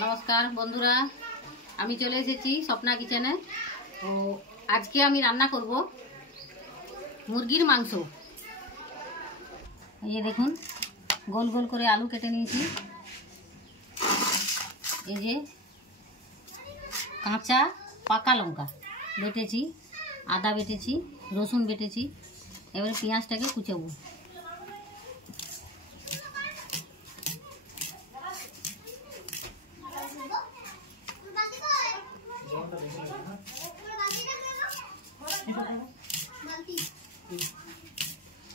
नमस्कार बंधुरा आमी चले एसेছি स्वप्ना किचेने। तो आज के आमी रान्ना करब मुरगिर मांस। ये देखुन गोल गोल करे आलू केटे निয়েছি, এই যে কাঁচা পাকা লঙ্কা বেটেছি, আদা বেটেছি, রসুন বেটেছি। এবারে পেঁয়াজটাকে কুচাবো।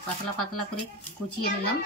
পাতলা পাতলা করে কুচিয়ে নিলাম।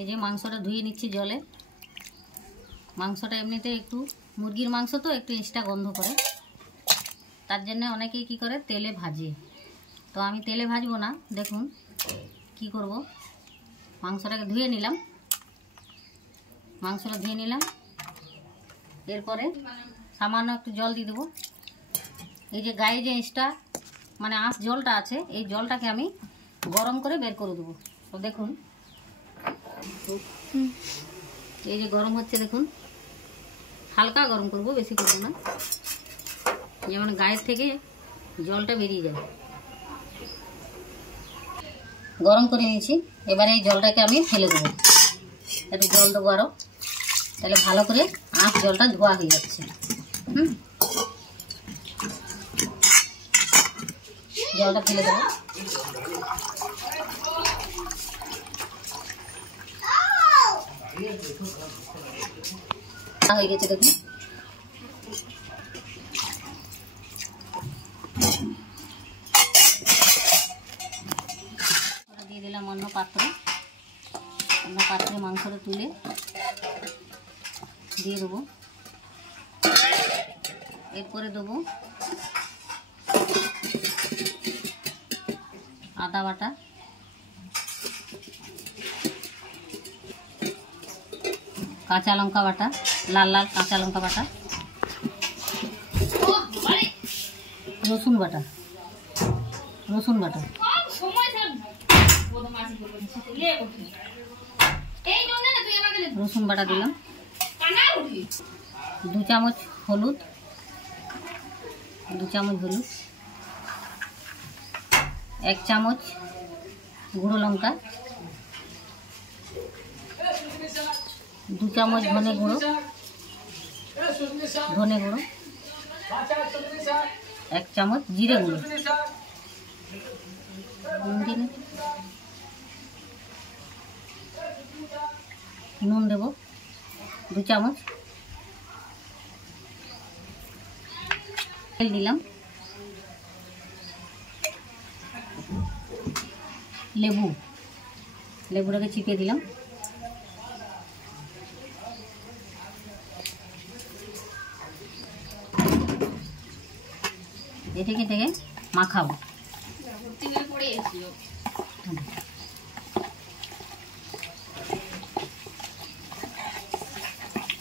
এই যে মাংসটা ধুয়ে নিচ্ছি জলে। মাংসটা এমনিতে একটু মুরগির মাংস তো একটু এক্সট্রা গন্ধ করে, তার জন্য অনেকেই কি করে তেলে ভাজে। তো আমি তেলে ভাজবো না। দেখুন কি করব, মাংসটাকে ধুয়ে নিলাম। মাংসটা ধুয়ে নিলাম, এরপরে সামান্য একটু জল দিয়ে দেবো। এই যে গায়ে যে এক্সট্রা মানে আঁশ জলটা আছে, এই জলটাকে আমি গরম করে বের করে দেবো। তো দেখুন এই যে গরম হচ্ছে, দেখুন হালকা গরম করব, বেশি করব না, যেমন গায়ের থেকে জলটা বেরিয়ে যায়। গরম করে নিয়েছি, এবারে এই জলটাকে আমি ফেলে দেবো। একটু জল দেবো আরও, তাহলে ভালো করে আঁশ জলটা ধোয়া হয়ে যাচ্ছে। জলটা ফেলে দেবো। হয়ে গেছে দেখুন। দিয়ে দিলাম অন্য পাত্রে। অন্য পাত্রে মাংসটা তুলে দিয়ে দেবো। এরপরে দেবো আদা বাটা, কাঁচা লঙ্কা বাটা, লাল লাল কাঁচা লঙ্কা বাটা, রসুন বাটা, রসুন বাটা, রসুন বাটা দিলাম। 2 চামচ হলুদ, 2 চামচ হলুদ, 1 চামচ গুঁড়ো লঙ্কা, 2 চামচ ধনে গুঁড়ো, 1 চামচ জিরে গুঁড়ো, নুন দেব 2 চামচ, তেল দিলাম, লেবুটাকে চিপে দিলাম। এটাকে থেকে মাখাবো।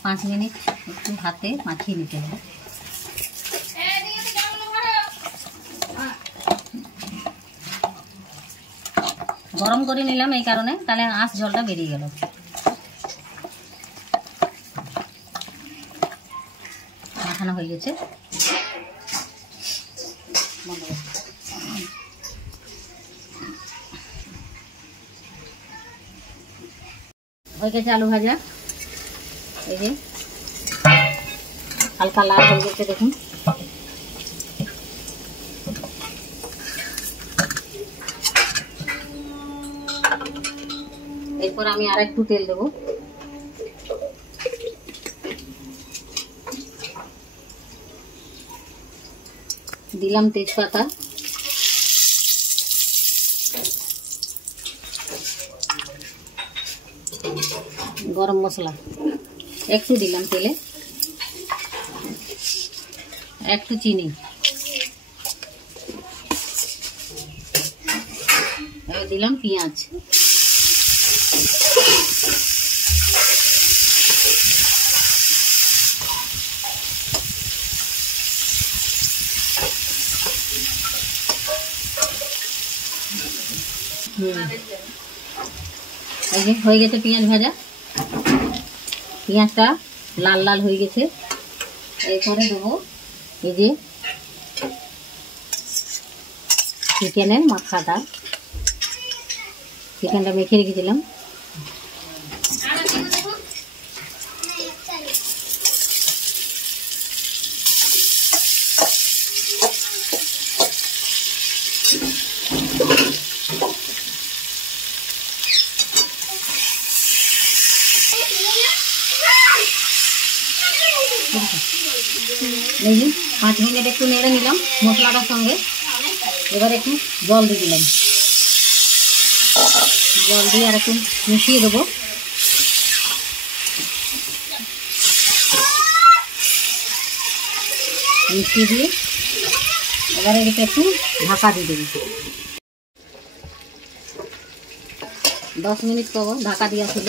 5 মিনিট একটু হাতে মাখিয়ে নিতে হবে। গরম করে নিলাম এই কারণে, তাহলে আঁশ জলটা বেরিয়ে গেল। মাখানো হয়ে গেছে। হয়ে গেছে আলু ভাজা। এই যে হালকা লাল হয়ে গেছে দেখুন। এরপর আমি আর একটু তেল দেবো। দিলাম তেজপাতা, গরম মশলা একটু দিলাম তেলে, একটু চিনি, এবার দিলাম পেঁয়াজ, এই যে হয়ে গেছে পেঁয়াজ ভাজা, পেঁয়াজটা লাল লাল হয়ে গেছে। এরপরে দেবো এই যে চিকেনের মাথাটা, চিকেনটা মেখে রেখেছিলাম, এই যে 5 মিনিট একটু নেড়ে নিলাম মশলাটার সঙ্গে। এবার একটু জল দিয়ে দিলাম, জল দিয়ে আর একটু মিশিয়ে দেবো। মিশিয়ে দিয়ে এবারে এটা একটু ঢাকা দিয়ে দেবো। 10 মিনিট পর ঢাকা দেওয়া ছিল,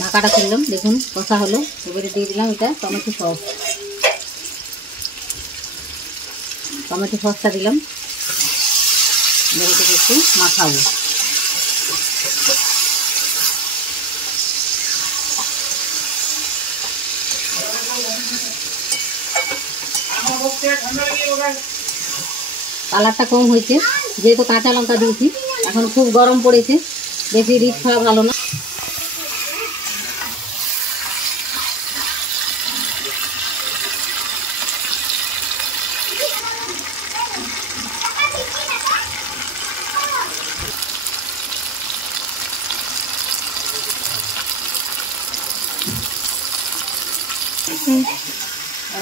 ঢাকাটা খুললাম, দেখুন কষা হলো। এবারে দিয়ে দিলাম এটা টমেটো সস, টমেটো সসটা দিলাম। এবার এটাকে একটু মাখাবো। কালারটা কম হয়েছে যেহেতু কাঁচা লঙ্কা দিয়েছি, এখন খুব গরম পড়েছে, বেশি রিচ খাওয়া ভালো না।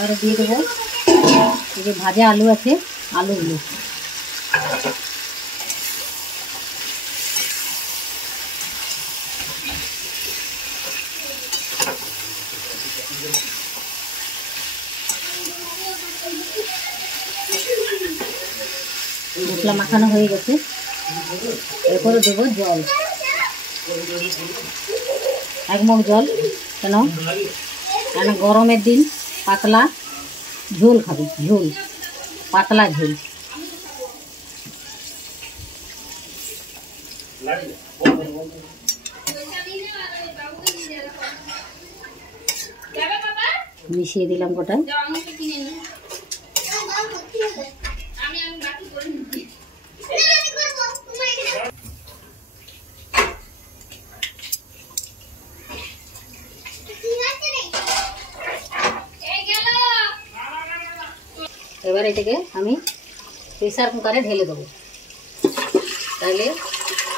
আর দিয়ে দেবো এই যে ভাজা আলু আছে, আলুগুলো মশলা মাখানো হয়ে গেছে। এরপরে দেবো জল, 1 মগ জল, কেন গরমের দিন পাতলা ঝোল খাবে, ঝোল পাতলা ঝোল। মিশিয়ে দিলাম গোটা। এবার এটাকে আমি প্রেসার কুকারে ঢেলে দেবো, তাহলে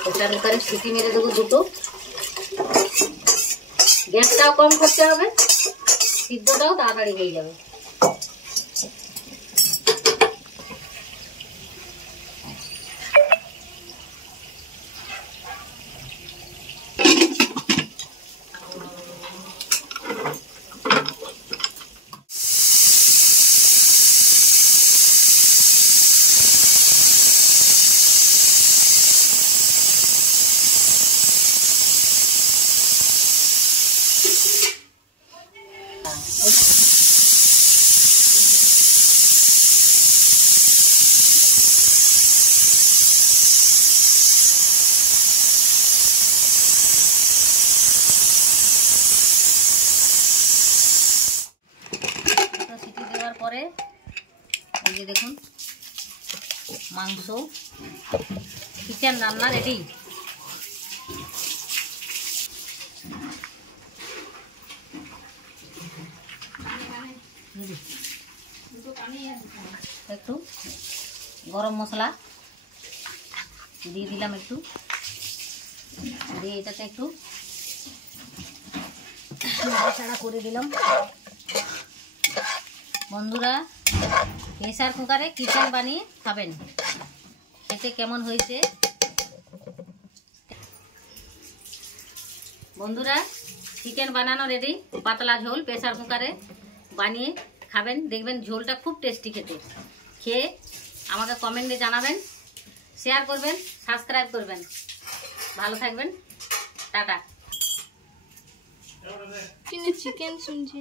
প্রেসার কুকারে সিটি মেরে দেবো 2টো। গ্যাসটাও কম করতে হবে, সিদ্ধটাও তাড়াতাড়ি হয়ে যাবে। সিটি দেওয়ার পরে এই যে দেখুন মাংস কিচেন রান্না রেডি। একটু গরম মশলা দিয়ে দিলাম, একটু দিয়ে এটাতে একটু নাড়াচাড়া করে দিলাম। বন্ধুরা প্রেসার কুকারে কিচেন বানিয়ে খাবেন, খেতে কেমন হয়েছে বন্ধুরা চিকেন বানানো রেডি, পাতলা ঝোল প্রেসার কুকারে বানিয়ে খাবেন, দেখবেন ঝোলটা খুব টেস্টি খেতে। খেয়ে আমাকে কমেন্টে জানাবেন, শেয়ার করবেন, সাবস্ক্রাইব করবেন। ভালো থাকবেন, টাটা। চিকেন শুনছি।